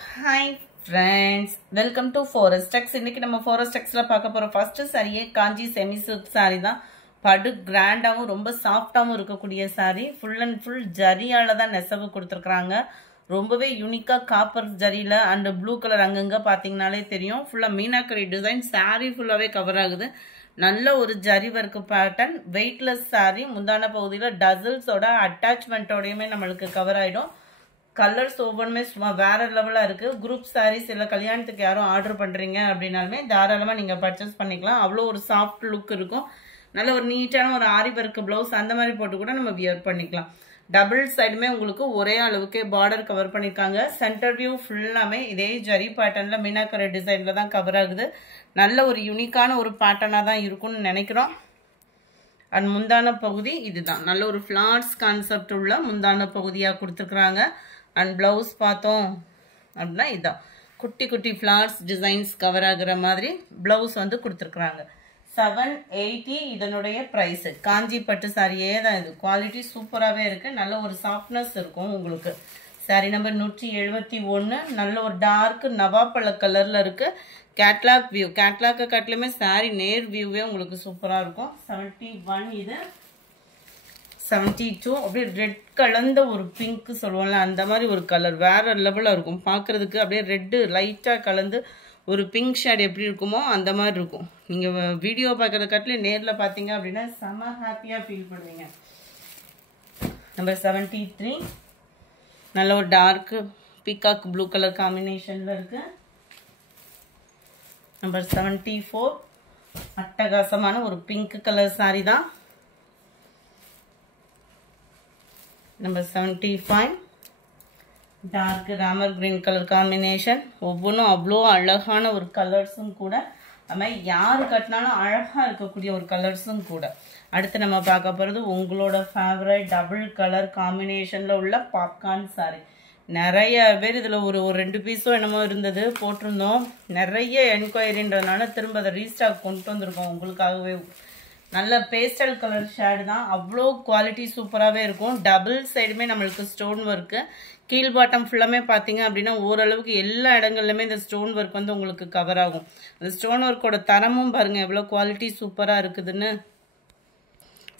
Hi friends, welcome to Forest Tex. இன்னைக்கு நம்ம Forest Texல பார்க்க போற first saree காஞ்சி செமி silk saree தான். படு கிராண்டாவும் ரொம்ப சாஃப்ட்டாவும் இருக்கக்கூடிய saree. Full and full ஜரியால தான் நெசவு கொடுத்திருக்காங்க. ரொம்பவே யூனிக்கா காப்பர் ஜரியில and blue color அங்கங்க பாத்தீங்கனாலே தெரியும். ஃபுல்லா மீனாக்கரி டிசைன் saree ஃபுல்லாவே கவர் ஆகுது. நல்ல ஒரு zari work pattern, weightless saree. முந்தான பகுதியில டசல்ஸோட அட்டாச்மென்ட்டோடயுமே நமக்கு கவர் ஆயிடும். கலர்ஸ் ஒவ்வொன்றுமே சும்மா வேற லெவலாக இருக்குது. குரூப் சாரீஸ் இல்லை கல்யாணத்துக்கு யாரும் ஆர்டர் பண்ணுறீங்க அப்படின்னாலுமே தாராளமாக நீங்கள் பர்ச்சேஸ் பண்ணிக்கலாம். அவ்வளோ ஒரு சாஃப்ட் லுக் இருக்கும். நல்ல ஒரு நீட்டான ஒரு ஆரி ஒர்க் ப்ளவுஸ் அந்த மாதிரி போட்டு கூட நம்ம வியர் பண்ணிக்கலாம். டபுள் சைடுமே உங்களுக்கு ஒரே அளவுக்கே பார்டர் கவர் பண்ணியிருக்காங்க. சென்டர் வியூ ஃபுல்லாமே இதே ஜரி பேட்டர்னில் மீனாக்கரை டிசைனில் தான் கவர் ஆகுது. நல்ல ஒரு யூனிக்கான ஒரு பேட்டர்னாக தான் இருக்கும்னு நினைக்கிறோம். அண்ட் முந்தான பகுதி இதுதான். நல்ல ஒரு ஃப்ளார்ஸ் கான்செப்ட் உள்ள முந்தான பகுதியாக கொடுத்துருக்குறாங்க. அண்ட் ப்ளவுஸ் பார்த்தோம் அப்படின்னா இதுதான். குட்டி குட்டி ஃப்ளார்ஸ் டிசைன்ஸ் கவர் ஆகுற மாதிரி ப்ளவுஸ் வந்து கொடுத்துருக்குறாங்க. 780 இதனுடைய ப்ரைஸு. காஞ்சி பட்டு சாரியே தான் இது. குவாலிட்டி சூப்பராகவே இருக்குது. நல்ல ஒரு சாஃப்ட்னஸ் இருக்கும் உங்களுக்கு. சாரி நம்பர் 171. நல்ல ஒரு டார்க் நவாப்பழ கலரில் இருக்குது. Catalog view. கேட்லாக்கை காட்டிலுமே சாரி நேர் வியூவே உங்களுக்கு சூப்பராக இருக்கும். 71 இது. 72 அப்படியே ரெட் கலந்த ஒரு பிங்க் சொல்லுவோம்ல அந்த மாதிரி ஒரு கலர் வேற லெவலாக இருக்கும். பார்க்குறதுக்கு அப்படியே ரெட்டு லைட்டாக கலந்து ஒரு பிங்க் ஷேட் எப்படி இருக்குமோ அந்த மாதிரி இருக்கும். நீங்கள் வீடியோ பார்க்குறத காட்டிலும் நேரில் பார்த்தீங்க அப்படின்னா செம ஹாப்பியாக ஃபீல் பண்ணுவீங்க. நம்பர் 73 நல்ல ஒரு டார்க்கு பீகாக் ப்ளூ கலர் காம்பினேஷனில் இருக்குது. நம்பர் 74 அட்டகாசமான ஒரு பிங்க் கலர் சாரி தான். Number 75 dark Ramar green colour combination. ஒவ்வொன்றும் அவ்வளோ அழகான ஒரு கலர்ஸும் கூட. அது மாதிரி யார் கட்டினாலும் அழகாக இருக்கக்கூடிய ஒரு கலர்ஸும் கூட. அடுத்து நம்ம பார்க்க போகிறது உங்களோட ஃபேவரட் டபுள் கலர் காம்பினேஷனில் உள்ள பாப்கார்ன் சாரி. நிறைய பேர் இதில் ஒரு 2 பீஸோ என்னமோ இருந்தது போட்டிருந்தோம். நிறைய என்கொயரின்றதுனால திரும்ப அதை ரீஸ்டாக் கொண்டு வந்திருக்கோம் உங்களுக்காகவே. நல்ல பேஸ்டல் கலர் ஷேடு தான். அவ்வளோ குவாலிட்டி சூப்பராகவே இருக்கும். டபுள் சைடுமே நம்மளுக்கு ஸ்டோன் ஒர்க்கு. கீழ் பாட்டம் ஃபுல்லாமே பார்த்தீங்க அப்படின்னா ஓரளவுக்கு எல்லா இடங்கள்லையுமே இந்த ஸ்டோன் ஒர்க் வந்து உங்களுக்கு கவர் ஆகும். அந்த ஸ்டோன் ஒர்க்கோட தரமும் பாருங்கள் எவ்வளோ குவாலிட்டி சூப்பராக இருக்குதுன்னு.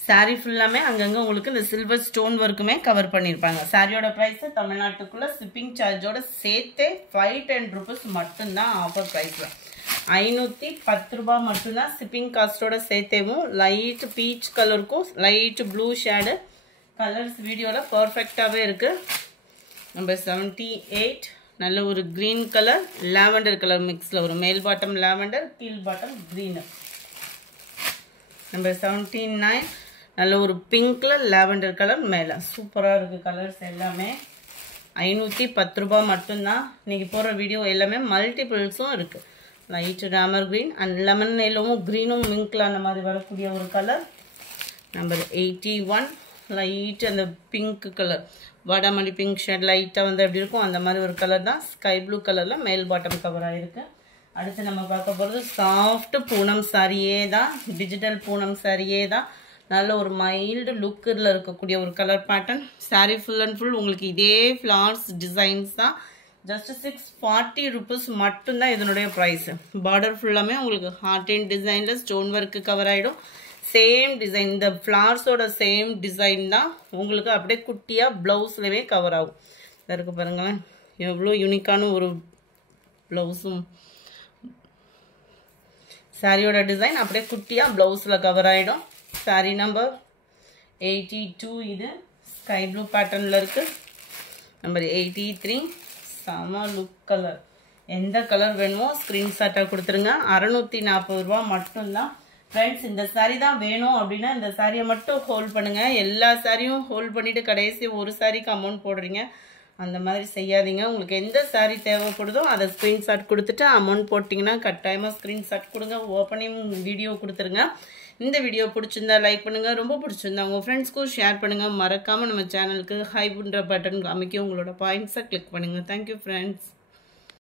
சாரீ ஃபுல்லாமே அங்கங்கே உங்களுக்கு இந்த சில்வர் ஸ்டோன் ஒர்க்குமே கவர் பண்ணியிருப்பாங்க. சாரியோட ப்ரைஸு தமிழ்நாட்டுக்குள்ளே ஷிப்பிங் சார்ஜோட சேர்த்தே 510 rupees மட்டும்தான் ஆஃபர் ப்ரைஸில். 510 ரூபா மட்டும்தான் ஷிப்பிங் காஸ்ட்டோட சேர்த்தேவும். லைட் பீச் கலருக்கும் லைட் ப்ளூ ஷேடு கலர்ஸ் வீடியோவில் பர்ஃபெக்டாகவே இருக்குது. நம்பர் 78 நல்ல ஒரு க்ரீன் கலர் லாவெண்டர் கலர் மிக்ஸில் ஒரு மேல் பாட்டம் லாவெண்டர் கீழ் பாட்டம் க்ரீனு. நம்பர் 79 நல்ல ஒரு பிங்க்ல லாவெண்டர் கலர் மேலே சூப்பராக இருக்குது. கலர்ஸ் எல்லாமே 510 ரூபா மட்டும்தான். இன்றைக்கி போடுற வீடியோ எல்லாமே மல்டிபிள்ஸும் இருக்குது. Light Ramar green and lemon எல்லோவும் க்ரீனும் மிங்க்ல அந்த மாதிரி வரக்கூடிய ஒரு கலர். நம்பர் 81 லைட் அந்த பிங்க் கலர் வாடாமல்லி பிங்க் ஷேட் லைட்டாக வந்து எப்படி இருக்கும் அந்த மாதிரி ஒரு கலர் தான். ஸ்கை ப்ளூ கலரில் மேல் பாட்டம் கவர் ஆகிருக்கு. அடுத்து நம்ம பார்க்க போகிறது சாஃப்ட் பூனம் சாரியே தான். டிஜிட்டல் பூனம் சாரியே தான். நல்ல ஒரு மைல்டு லுக்கில் இருக்கக்கூடிய ஒரு colour pattern. Sorry full and full உங்களுக்கு இதே ஃப்ளார்ஸ் டிசைன்ஸ் தான். ஜஸ்ட் 640 rupees மட்டும்தான் இதனுடைய ப்ரைஸு. பார்டர் ஃபுல்லாமே உங்களுக்கு ஹார்ட் அண்ட் டிசைனில் ஸ்டோன் ஒர்க்கு கவர் ஆகிடும். சேம் டிசைன் இந்த ஃப்ளார்ஸோட சேம் டிசைன் தான் உங்களுக்கு அப்படியே குட்டியாக ப்ளவுஸ்லேயே கவர் ஆகும். இருக்கு பாருங்களேன் எவ்வளோ யூனிக்கான ஒரு ப்ளவுஸும். சாரியோட டிசைன் அப்படியே குட்டியாக ப்ளவுஸில் கவர் ஆகிடும். சாரி நம்பர் 82 இது ஸ்கை ப்ளூ பேட்டர்னில் இருக்குது. நம்பர் 83 செம லுக் கலர். எந்த கலர் வேணுமோ ஸ்க்ரீன்ஷாட்டாக கொடுத்துருங்க. 640 ரூபா மட்டும்தான். ஃப்ரெண்ட்ஸ் இந்த சாரீ தான் வேணும் அப்படின்னா இந்த சாரியை மட்டும் ஹோல்ட் பண்ணுங்கள். எல்லா சாரியும் ஹோல்ட் பண்ணிவிட்டு கடைசி ஒரு சாரிக்கு அமௌண்ட் போடுறீங்க. அந்த மாதிரி செய்யாதீங்க. உங்களுக்கு எந்த சாரீ தேவைப்படுதோ அதை ஸ்க்ரீன்ஷாட் கொடுத்துட்டு அமௌண்ட் போட்டிங்கன்னா கட்டாயமாக ஸ்க்ரீன்ஷாட் கொடுங்க. ஓப்பனிங் வீடியோ கொடுத்துருங்க. இந்த வீடியோ பிடிச்சிருந்தா லைக் பண்ணுங்கள். ரொம்ப பிடிச்சிருந்தா உங்கள் ஃப்ரெண்ட்ஸ்க்கும் ஷேர் பண்ணுங்கள். மறக்காமல் நம்ம சேனலுக்கு ஹை பண்ணுற பட்டன் அமைக்க உங்களோட பாயிண்ட்ஸை கிளிக் பண்ணுங்கள். Thank you friends.